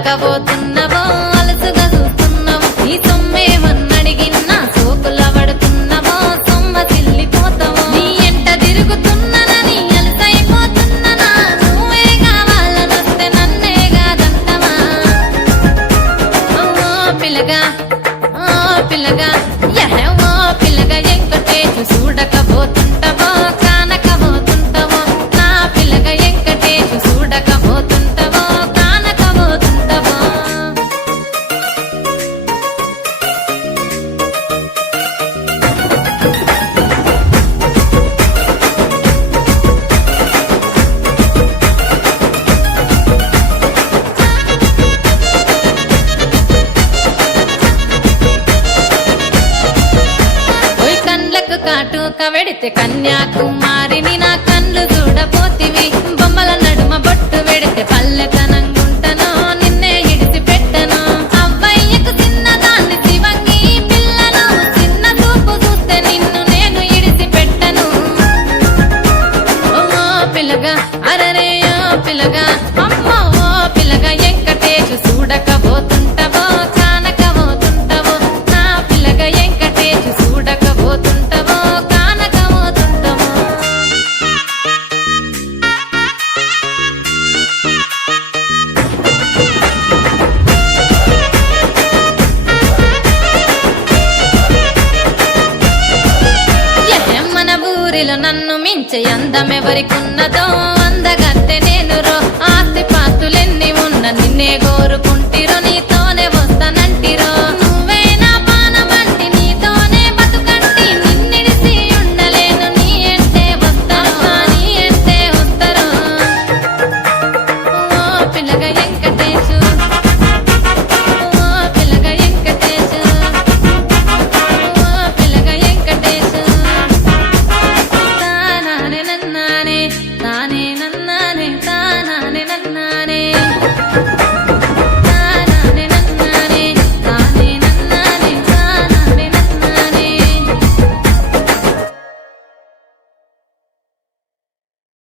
చూడకపోతున్నవో అలసుగా చూస్తున్నావో నీ సొమ్మేమన్నడిగిన్నా సోకుల పడుతున్నవో సొమ్మ సిల్లిపోతావో నీ ఎంట తిరుగుతున్ననని అలసైపోతున్ననా నువ్వే కావాలనొస్తే నన్నే కాదంటవా పిల్లగా పిల్లగా ఓ పిల్లగా ఎంకటేశు చూడకపోతుంటవో కానకపోతుంటవో నా పిల్లగా ఎంకటేశు చూడకపోతుంటవో కానకపోతుంటవో కాటుక వెడితే కన్యాకుమారిని నా కళ్ళు చూడపోతివి బొమ్మల నడుమ బొట్టు వెడితే పల్లెతనంగుంటను నిన్నే ఇడిసి పెట్టను అవ్వయ్యకు చిన్నదాన్ని శివంగి పిల్లను చిన్న చూపు చూస్తే నిన్ను నేను ఇడిసి పెట్టను ఓ పిల్లగా అరరే ఓ పిల్లగా అమ్మో ఓ పిల్లగా వెంకటేశు చూడకపోతుంటవో కానకపోతుంటవో నా పిల్లగా వెంకటేశు చూడకపోతుంటవో నన్ను మించే అందమెవరికున్నదో